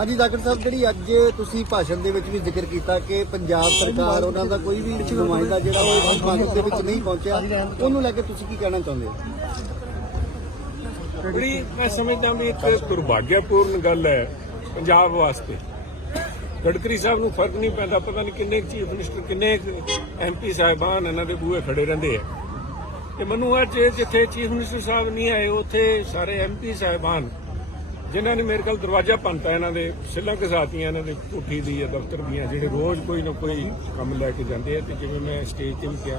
ਹਾਂਜੀ ਡਾਕਟਰ ਸਾਹਿਬ, ਜਿਹੜੀ ਅੱਜ ਤੁਸੀਂ ਭਾਸ਼ਣ ਦੇ ਵਿੱਚ ਵੀ ਜ਼ਿਕਰ ਕੀਤਾ ਕਿ ਪੰਜਾਬ ਸਰਕਾਰ ਉਹਨਾਂ ਦਾ ਕੋਈ ਵੀ ਨੁਮਾਇੰਦਾ ਜਿਹੜਾ ਉਹ ਇਸ ਦੇ ਵਿੱਚ ਨਹੀਂ ਪਹੁੰਚਿਆ, ਉਹਨੂੰ ਲੈ ਕੇ ਤੁਸੀਂ ਕੀ ਕਹਿਣਾ ਚਾਹੁੰਦੇ ਹੋ? ਬੜੀ ਮੈਂ ਸਮਝਦਾ ਵੀ ਇੱਕ ਦੁਰਭਾਗਿਆਪੂਰਨ ਗੱਲ ਹੈ ਪੰਜਾਬ ਵਾਸਤੇ। ਗਡਕਰੀ ਸਾਹਿਬ ਨੂੰ ਫ਼ਰਕ ਨਹੀਂ ਪੈਂਦਾ, ਪਤਾ ਨਹੀਂ ਕਿੰਨੇ ਚੀਫ ਮਿਨਿਸਟਰ, ਕਿੰਨੇ ਐਮਪੀ ਸਾਹਿਬਾਨ ਇਹਨਾਂ ਦੇ ਬੂਹੇ ਖੜੇ ਰਹਿੰਦੇ ਆ। ਤੇ ਮੈਨੂੰ ਅੱਜ ਜਿੱਥੇ ਚੀਫ ਮਿਨਿਸਟਰ ਸਾਹਿਬ ਨਹੀਂ ਆਏ, ਉੱਥੇ ਸਾਰੇ ਐਮਪੀ ਸਾਹਿਬਾਨ ਜਿਨ੍ਹਾਂ ਨੇ ਮੇਰੇ ਕੋਲ ਦਰਵਾਜ਼ਾ ਪੰਤਾ ਇਹਨਾਂ ਦੇ, ਸਿੱਲਾਂ ਘਸਾਤੀਆਂ ਇਹਨਾਂ ਦੇ ਕੋਠੀ ਦੀ ਜਾਂ ਦਫ਼ਤਰ ਦੀਆਂ, ਜਿਹੜੇ ਰੋਜ਼ ਕੋਈ ਨਾ ਕੋਈ ਕੰਮ ਲੈ ਕੇ ਜਾਂਦੇ ਆ ਤੇ ਜਿਵੇਂ ਮੈਂ ਸਟੇਜ ਤੇ ਵੀ ਕਿਹਾ,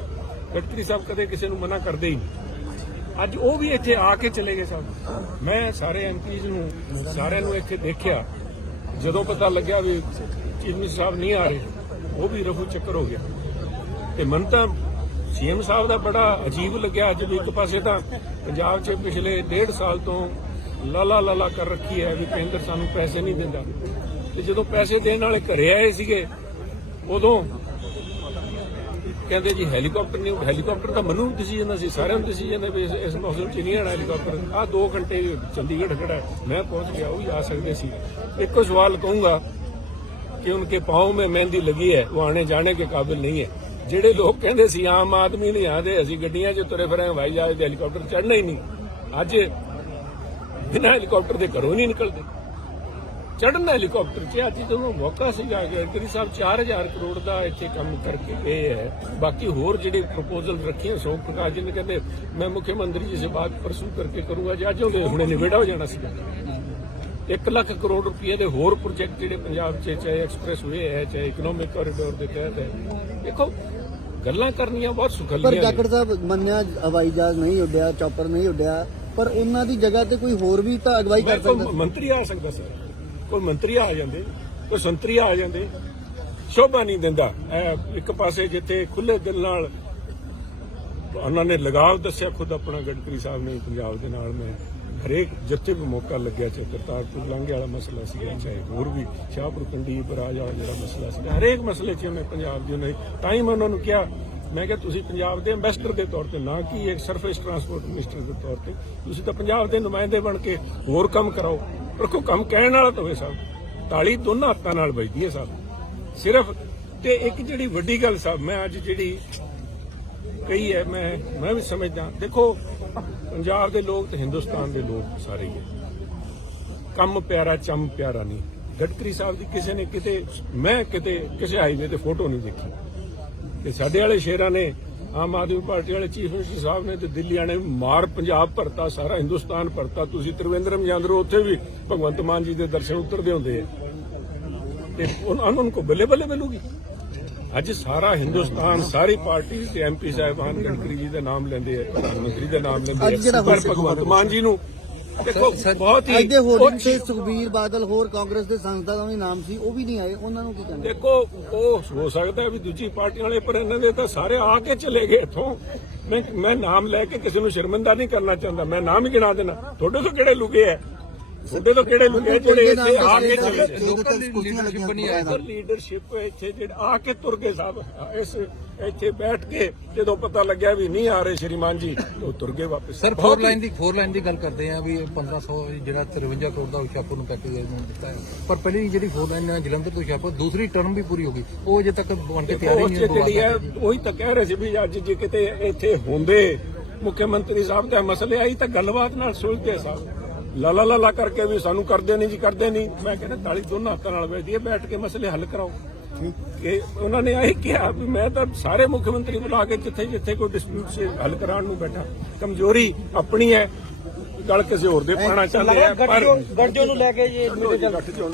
ਗਡਕਰੀ ਸਾਹਿਬ ਕਦੇ ਕਿਸੇ ਨੂੰ ਮਨਾ ਕਰਦੇ ਹੀ ਨਹੀਂ। ਅੱਜ ਉਹ ਵੀ ਇੱਥੇ ਆ ਕੇ ਚਲੇ ਗਏ ਸਭ ਮੈਂ ਸਾਰੇ ਐਮਪੀਜ਼ ਨੂੰ, ਸਾਰਿਆਂ ਨੂੰ ਇੱਥੇ ਦੇਖਿਆ। ਜਦੋਂ ਪਤਾ ਲੱਗਿਆ ਵੀ ਚੀਫ ਮਿਨਿਸਟਰ ਸਾਹਿਬ ਨਹੀਂ ਆ ਰਹੇ, ਉਹ ਵੀ ਰਫੂ ਚੱਕਰ ਹੋ ਗਿਆ। ਤੇ ਮਨ ਤਾਂ ਸੀਐਮ ਸਾਹਿਬ ਦਾ ਬੜਾ ਅਜੀਬ ਲੱਗਿਆ ਅੱਜ ਵੀ ਇੱਕ ਪਾਸੇ ਤਾਂ ਪੰਜਾਬ 'ਚ ਪਿਛਲੇ ਡੇਢ ਸਾਲ ਤੋਂ ਲਾਲਾ ਲਾਲਾ ਕਰ ਰੱਖੀ ਹੈ ਵੀ ਕੇਂਦਰ ਸਾਨੂੰ ਪੈਸੇ ਨਹੀਂ ਦਿੰਦਾ। ਤੇ ਜਦੋਂ ਪੈਸੇ ਦੇਣ ਵਾਲੇ ਘਰੇ ਆਏ ਸੀਗੇ, ਉਦੋਂ ਕਹਿੰਦੇ ਜੀ ਹੈਲੀਕਾਪਟਰ ਨਹੀਂ, ਹੈਲੀਕਾਪਟਰ ਤਾਂ ਮਨੂੰ ਡਿਸੀਜਨ ਸੀ, ਸਾਰਿਆਂ ਨੂੰ ਡਿਸੀਜਨ ਹੈ ਵੀ ਇਸ ਮੌਸਮ 'ਚ ਨਹੀਂ ਆਣਾ ਹੈਲੀਕਾਪਟਰ। ਆ 2 ਘੰਟੇ ਚੰਡੀਗੜ੍ਹ ਖੜਾ ਮੈਂ ਪਹੁੰਚ ਗਿਆ, ਉਹ ਵੀ ਆ ਸਕਦੇ ਸੀ। ਇੱਕੋ ਸਵਾਲ ਕਹੂੰਗਾ ਕਿ ਉਨਕੇ ਪਾਉ ਮੇ ਮਹਿੰਦੀ ਲੱਗੀ ਹੈ, ਉਹ ਆਣੇ ਜਾਣੇ ਕੇ ਕਾਬਿਲ ਨਹੀਂ ਹੈ। ਜਿਹੜੇ ਲੋਕ ਕਹਿੰਦੇ ਸੀ, ਆਮ ਆਦਮੀ ਨਹੀਂ ਆਦੇ ਅਸੀਂ ਗੱਡੀਆਂ 'ਚ ਤੁਰੇ ਫਿਰਾਂ ਹਵਾਈ ਜਹਾਜ਼ ਹੈਲੀਕਾਪਟਰ ਚੜਨਾ ਹੀ ਨਹੀਂ। ਅੱਜ ਬਿਨਾਂ ਹੈਲੀਕਾਪਟਰ ਦੇ ਘਰੋਂ ਨਹੀਂ ਨਿਕਲਦੇ। ਚੜਨਾ ਹੈਲੀਕਾਪਟਰ 'ਚ ਅੱਜ ਜਦੋਂ ਮੌਕਾ ਸੀਗਾ ਕਿ ਗਰੀ ਸਾਹਿਬ 4000 ਕਰੋੜ ਦਾ ਇੱਥੇ ਕੰਮ ਕਰਕੇ ਗਏ ਹੈ। ਬਾਕੀ ਹੋਰ ਜਿਹੜੇ ਪ੍ਰਪੋਜ਼ਲ ਰੱਖੇ ਸੋਮ ਪ੍ਰਕਾਸ਼ ਜੀ ਨੇ ਕਹਿੰਦੇ ਮੈਂ ਮੁੱਖ ਮੰਤਰੀ ਜੀ ਸੇ ਬਾਤ ਪਰਸੂ ਕਰਕੇ ਕਰੂੰਗਾ। ਜੇ ਅੱਜ ਉਹਦੇ ਹੁਣੇ ਨਿਬੇੜਾ ਹੋ ਜਾਣਾ ਸੀਗਾ। 1 ਲੱਖ ਕਰੋੜ ਰੁਪਏ ਦੇ ਹੋਰ ਪ੍ਰੋਜੈਕਟ ਜਿਹੜੇ ਪੰਜਾਬ 'ਚ ਚਾਹੇ ਐਕਸਪ੍ਰੈਸ ਵੇ ਹੈ ਚਾਹੇ ਇਕਨੋਮਿਕ ਕੋਰੀਡੋਰ ਦੇ ਤਹਿਤ ਹੈ। ਦੇਖੋ ਗੱਲਾਂ ਕਰਨੀਆਂ ਬਹੁਤ ਪਰ ਸੁਖਲੀਆਂ ਨੇ। ਡਾਕਟਰ ਸਾਹਿਬ ਮੰਨਿਆ ਹਵਾਈ ਜਹਾਜ਼ ਨਹੀਂ ਉੱਡਿਆ ਚੌਪਰ ਨਹੀਂ ਉੱਡਿਆ। ਪਰ ਉਹਨਾਂ ਦੀ ਜਗ੍ਹਾ ਤੇ ਕੋਈ ਹੋਰ ਵੀ ਤਾਂ ਅਗਵਾਈ ਕਰ ਕੋਈ ਸਕਦਾ ਮੰਤਰੀ ਆ ਸਕਦਾ ਸਰ ਕੋਈ ਮੰਤਰੀ ਆ ਜਾਂਦੇ ਕੋਈ ਸੰਤਰੀ ਆ ਜਾਂਦੇ ਸ਼ੋਭਾ ਨਹੀਂ ਦਿੰਦਾ। ਇੱਕ ਪਾਸੇ ਜਿੱਥੇ ਖੁੱਲੇ ਦਿਲ ਨਾਲ ਉਹਨਾਂ ਨੇ ਲਗਾਵ ਦੱਸਿਆ ਖੁਦ ਆਪਣਾ ਗਡਕਰੀ ਸਾਹਿਬ ਨੇ ਪੰਜਾਬ ਦੇ ਨਾਲ ਮੈਂ ਹਰੇਕ ਜਿੱਥੇ ਵੀ ਮੌਕਾ ਲੱਗਿਆ ਚਾਹੇ ਕਰਤਾਰਪੁਰ ਲਾਂਘੇ ਵਾਲਾ ਮਸਲਾ ਸੀ ਚਾਹੇ ਹੋਰ ਵੀ ਸ਼ਾਹਪੁਰ ਕੰਡੀ ਬਰਾਜ ਵਾਲਾ ਜਿਹੜਾ ਮਸਲਾ ਸੀ ਹਰੇਕ ਮਸਲੇ 'ਚ ਮੈਂ ਪੰਜਾਬ ਦੀ ਨਹੀਂ ਤਾਂ ਹੀ ਮੈਂ ਉਹਨਾਂ ਨੂੰ ਕਿਹਾ ਮੈਂ ਕਿਹਾ ਤੁਸੀਂ ਪੰਜਾਬ ਦੇ ਐਮਬੈਸਡਰ ਦੇ ਤੌਰ ਤੇ, ਨਾ ਕਿ ਇੱਕ ਸਰਫੇਸ ਟਰਾਂਸਪੋਰਟ ਮਿਨਿਸਟਰ ਦੇ ਤੌਰ ਤੇ, ਤੁਸੀਂ ਤਾਂ ਪੰਜਾਬ ਦੇ ਨੁਮਾਇੰਦੇ ਬਣ ਕੇ ਹੋਰ ਕੰਮ ਕਰਾਓ। ਪਰ ਕੋਈ ਕੰਮ ਕਹਿਣ ਵਾਲਾ ਤਾਂ ਹੋਵੇ ਸਾਹਿਬ। ਤਾਲੀ ਦੋਨਾਂ ਹੱਥਾਂ ਨਾਲ ਵੱਜਦੀ ਹੈ ਸਾਹਿਬ। ਸਿਰਫ ਤੇ ਇੱਕ ਜਿਹੜੀ ਵੱਡੀ ਗੱਲ ਸਾਹਿਬ, ਮੈਂ ਅੱਜ ਜਿਹੜੀ ਕਹੀ ਹੈ, ਮੈਂ ਮੈਂ ਵੀ ਸਮਝਦਾ। ਦੇਖੋ, ਪੰਜਾਬ ਦੇ ਲੋਕ ਤੇ ਹਿੰਦੁਸਤਾਨ ਦੇ ਲੋਕ ਸਾਰੇ ਹੀ ਹੈ। ਕੰਮ ਪਿਆਰਾ, ਚੰਮ ਪਿਆਰਾ ਨਹੀਂ। ਗਡਕਰੀ ਸਾਹਿਬ ਦੀ ਕਿਸੇ ਨੇ ਕਿਤੇ, ਮੈਂ ਕਿਤੇ ਕਿਸੇ ਹਾਈਵੇ ਤੇ ਫੋਟੋ ਨਹੀਂ ਦੇਖੀ। ਤੇ ਸਾਡੇ ਵਾਲੇ ਸ਼ੇਰਾਂ ਨੇ ਆਮ ਆਦਮੀ ਪਾਰਟੀ ਵਾਲੇ ਚੀਫ ਮਿਨਿਸਟਰ ਸਾਹਿਬ ਨੇ ਤੇ ਦਿੱਲੀ ਵਾਲੇ ਮਾਰ ਪੰਜਾਬ ਭਰਤਾ ਸਾਰਾ ਹਿੰਦੁਸਤਾਨ ਭਰਤਾ। ਤੁਸੀਂ ਤ੍ਰਿਵੇਂਦਰਮ ਜਾਂਦੇ ਹੋ ਉੱਥੇ ਵੀ ਭਗਵੰਤ ਮਾਨ ਜੀ ਦੇ ਦਰਸ਼ਨ ਉਤਰਦੇ ਹੁੰਦੇ ਆ। ਤੇ ਉਹਨਾਂ ਨੂੰ ਕੋ ਬੱਲੇ ਬੱਲੇ ਮਿਲੂਗੀ? ਅੱਜ ਸਾਰਾ ਹਿੰਦੁਸਤਾਨ ਸਾਰੀ ਪਾਰਟੀ ਤੇ ਐਮਪੀ ਸਾਹਿਬਾਨ ਗਡਕਰੀ ਜੀ ਦਾ ਨਾਮ ਲੈਂਦੇ ਆ ਪ੍ਰਧਾਨ ਮੰਤਰੀ ਦਾ ਨਾਮ ਲੈਂਦੇ ਆ। ਪਰ ਭਗਵੰਤ ਮਾਨ ਜੀ ਨੂੰ ਦੇਖੋ ਬਹੁਤ ਹੀ ਹੋਰਡਿੰਗ ਤੇ ਸੁਖਬੀਰ ਬਾਦਲ ਹੋਰ ਕਾਂਗਰਸ ਦੇ ਸੰਸਦਾਂ ਦਾ ਨਾਮ ਸੀ ਉਹ ਵੀ ਨਹੀਂ ਆਏ ਉਹਨਾਂ ਨੂੰ ਕੀ ਦੇਖੋ ਉਹ ਹੋ ਸਕਦਾ ਵੀ ਦੂਜੀ ਪਾਰਟੀ ਵਾਲੇ ਪਰ ਇਹਨਾਂ ਦੇ ਤਾਂ ਸਾਰੇ ਆ ਕੇ ਚਲੇ ਗਏ ਇੱਥੋਂ। ਮੈਂ ਮੈਂ ਨਾਮ ਲੈ ਕੇ ਕਿਸੇ ਨੂੰ ਸ਼ਰਮਿੰਦਾ ਨਹੀਂ ਕਰਨਾ ਚਾਹੁੰਦਾ। ਮੈਂ ਨਾਮ ਹੀ ਗਿਣਾ ਦੇਣਾ। ਤੁਹਾਡੇ ਤੋਂ ਕਿਹੜੇ ਲੁਕੇ ਆ ਤੁਹਾਡੇ ਤੋਂ ਕਿਹੜੇ ਲੁਕੇ ਜਿਹੜੇ ਇੱਥੇ ਆ ਕੇ ਚਲੇ। ਗਏ ਲੋਕਲ ਲੀਡਰਸ਼ਿਪ ਇੱਥੇ ਜਿਹੜੇ ਆ ਕੇ ਤੁਰ ਗਏ ਸਾਹਿਬ ਇਸ ਇੱਥੇ ਬੈਠ ਕੇ ਜਦੋਂ ਪਤਾ ਲੱਗਿਆ ਵੀ ਨਹੀਂ ਆ ਰਹੇ ਸ਼੍ਰੀਮਾਨ ਜੀ ਉਹ ਤੁਰ ਗਏ ਵਾਪਸ। ਸਰ ਬਹੁਤ ਫੋਰ ਲਾਈਨ ਦੀ ਫੋਰ ਲਾਈਨ ਦੀ ਗੱਲ ਕਰਦੇ ਆ ਵੀ 1500 ਜਿਹੜਾ 53 ਕਰੋੜ ਦਾ ਹੁਸ਼ਿਆਰਪੁਰ ਨੂੰ ਪੈਕੇਜ ਨੂੰ ਦਿੱਤਾ ਹੈ। ਪਰ ਪਹਿਲੀ ਜਿਹੜੀ ਫੋਰ ਲਾਈਨ ਹੈ ਜਲੰਧਰ ਤੋਂ ਹੁਸ਼ਿਆਰਪੁਰ ਦੂਸਰੀ ਟਰਮ ਵੀ ਪੂਰੀ ਹੋ ਗਈ। ਉਹ ਅਜੇ ਤੱਕ ਬਣ ਕੇ ਤਿਆਰ ਹੀ ਉਹ ਨਹੀਂ ਜਿਹੜੀ ਹੈ ਹੋਈ ਉਹੀ ਤਾਂ ਕਹਿ ਰਹੇ ਸੀ ਵੀ ਅੱਜ ਜੇ ਕਿਤੇ ਇੱਥੇ ਹੁੰਦੇ ਮੁੱਖ ਮੰਤਰੀ ਸਾਹਿਬ ਦਾ ਮਸਲੇ ਆਈ ਤਾਂ ਗੱਲਬਾਤ ਨਾਲ ਸੁਲਝਦੇ ਸਾਹਿਬ ਲਾਲਾ ਲਾਲਾ ਕਰਕੇ ਵੀ ਸਾਨੂੰ ਕਰਦੇ ਨਹੀਂ ਜੀ ਕਰਦੇ ਨਹੀਂ। ਮੈਂ ਕਹਿੰਦਾ ਤਾਲੀ ਦੋਨਾਂ ਹੱਥਾਂ ਨਾਲ ਵੇਚਦੀ ਹੈ ਬੈਠ ਕੇ ਮਸਲੇ ਹੱਲ ਕਰਾਓ। ਕਿ ਉਹਨਾਂ ਨੇ ਇਹ ਕਿਹਾ ਵੀ ਮੈਂ ਤਾਂ ਸਾਰੇ ਮੁੱਖ ਮੰਤਰੀ ਬੁਲਾ ਕੇ ਜਿੱਥੇ ਜਿੱਥੇ ਕੋਈ ਡਿਸਪਿਊਟ ਸੇ ਹੱਲ ਕਰਾਉਣ ਨੂੰ ਬੈਠਾ। ਕਮਜ਼ੋਰੀ ਆਪਣੀ ਹੈ ਗੱਲ ਕਿਸੇ ਹੋਰ ਦੇ ਪਾਣਾ ਚਾਹੁੰਦੇ ਆ ਪਰ ਗੜਜੋ ਨੂੰ ਲੈ ਕੇ ਜੀ ਗੱਠ ਚੋਂ